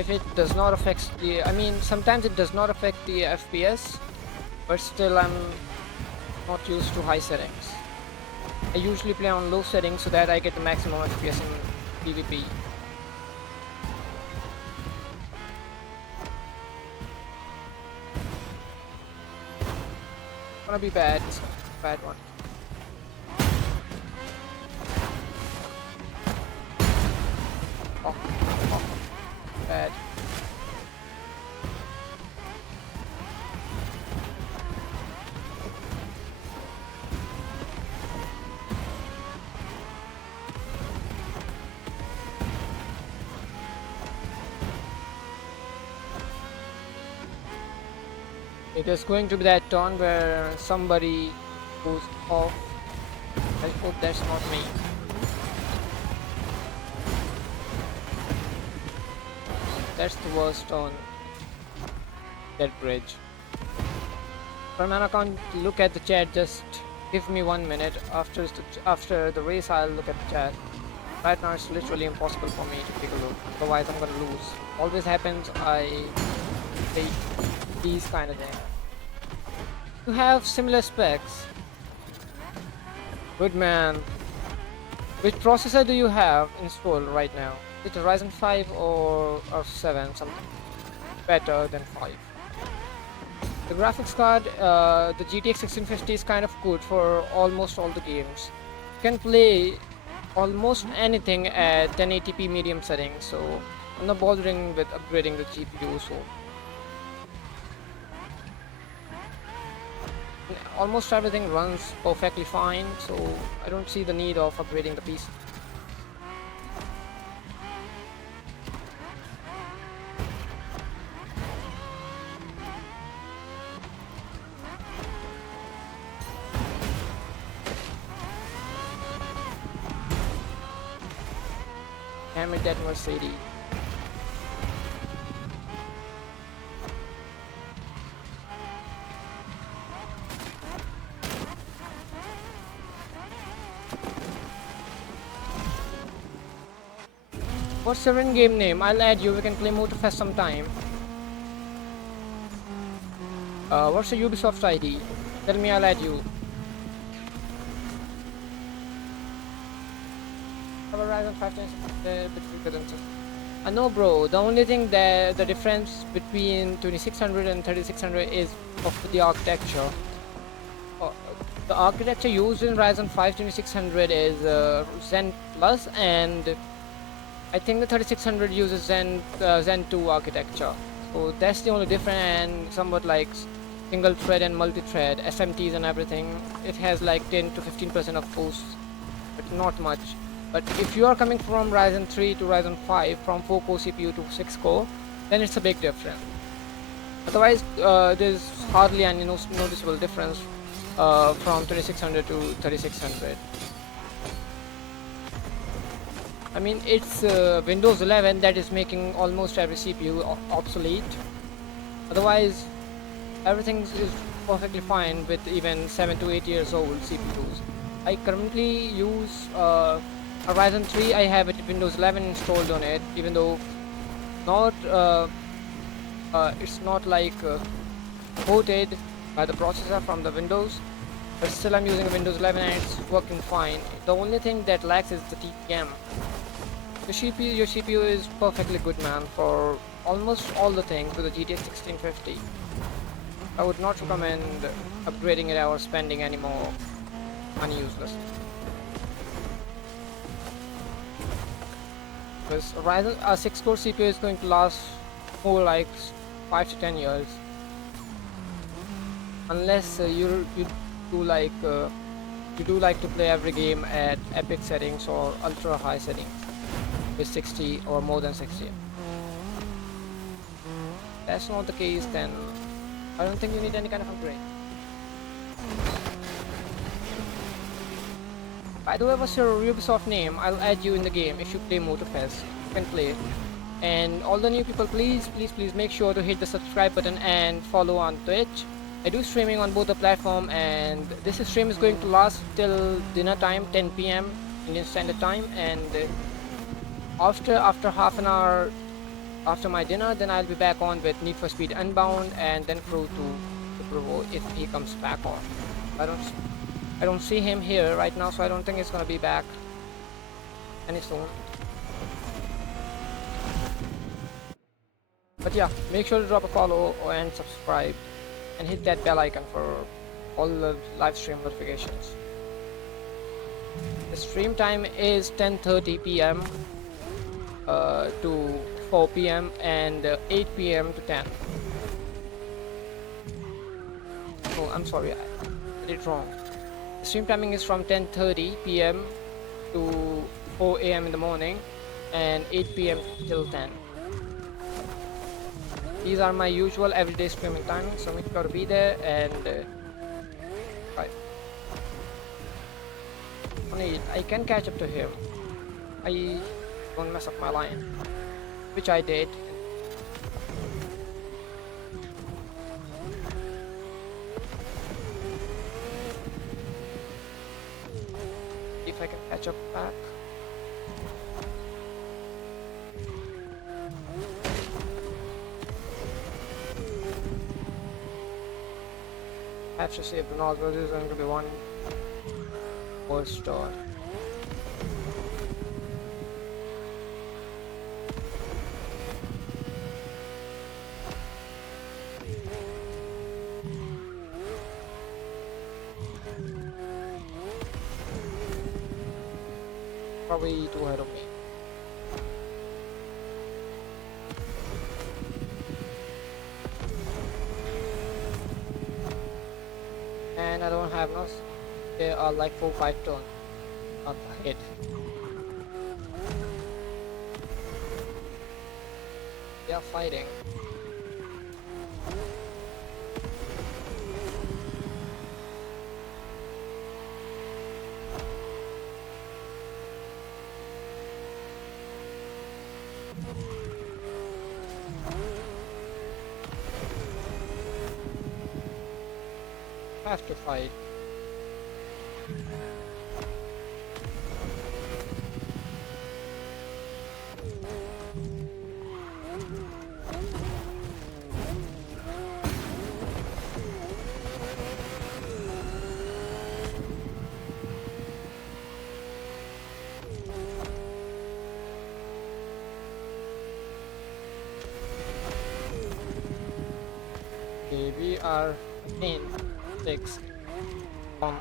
if it does not affect the, I mean, sometimes it does not affect the FPS, but still I'm not used to high settings. I usually play on low settings so that I get the maximum FPS in PvP. Gonna be bad, it's a bad one. Oh, bad. It is going to be that turn where somebody goes off. I hope that's not me. That's the worst turn. That bridge. For man, I can't look at the chat. Just give me 1 minute. After the race, I'll look at the chat. Right now, it's literally impossible for me to take a look. Otherwise, I'm gonna lose. Always happens. I hate these kind of things. You have similar specs. Good man. Which processor do you have installed right now? Is it a Ryzen 5 or 7? Something better than 5. The graphics card, the GTX 1650 is kind of good for almost all the games. You can play almost anything at 1080p medium settings, so I'm not bothering with upgrading the GPU. So almost everything runs perfectly fine, so I don't see the need of upgrading the PC. Damn it, that Mercedes. What's your in-game name? I'll add you, we can play Motorfest sometime. What's your Ubisoft ID? Tell me, I'll add you. Horizon 5 times bit quicker than I know, bro. The only thing that the difference between 2600 and 3600 is of the architecture. The architecture used in Ryzen 5 2600 is Zen Plus, and I think the 3600 uses Zen 2 architecture. So that's the only difference, and somewhat like single thread and multi-thread, SMTs and everything. It has like 10 to 15% of boost, but not much. But if you are coming from Ryzen 3 to Ryzen 5, from 4-core CPU to 6-core, then it's a big difference. Otherwise, there's hardly any noticeable difference from 2600 to 3600. I mean, it's Windows 11 that is making almost every CPU obsolete. Otherwise, everything is perfectly fine with even 7 to 8 years old CPUs. I currently use a Ryzen 3. I have Windows 11 installed on it, even though it's not like ported by the processor from the Windows, but still I'm using a Windows 11 and it's working fine. The only thing that lacks is the TPM. Your CPU is perfectly good, man, for almost all the things with the GTX 1650. I would not recommend upgrading it or spending any more money useless. Because Ryzen 6-core CPU is going to last more like 5 to 10 years, unless you do like to play every game at epic settings or ultra high settings with 60 or more than 60. If that's not the case, then I don't think you need any kind of upgrade. By the way, what's your Ubisoft name? I'll add you in the game. If you play Motorfest, you can play. And all the new people, please make sure to hit the subscribe button and follow on Twitch. I do streaming on both the platform, and this stream is going to last till dinner time, 10 PM Indian Standard Time, and after half an hour After my dinner, then I'll be back on with Need for Speed Unbound and then Crew to Provo if he comes back on. I don't I don't see him here right now, so I don't think he's gonna be back any soon. But yeah, make sure to drop a follow and subscribe and hit that bell icon for all the live stream notifications. The stream time is 10:30 p.m. To 4 p.m. and 8 p.m. to 10. Oh, I'm sorry, I did it wrong. The stream timing is from 10:30 p.m. to 4 a.m. in the morning and 8 p.m. till 10. These are my usual everyday streaming timings, so make sure to be there and right. Only I can catch up to him. I don't mess up my line, which I did. If I can catch up back. I have to save the noise, but this is going to be one more store. Probably too ahead of me. And I don't have no. There are like 4-5 turns up ahead. They are fighting. Have to fight. Okay, we are in 6 on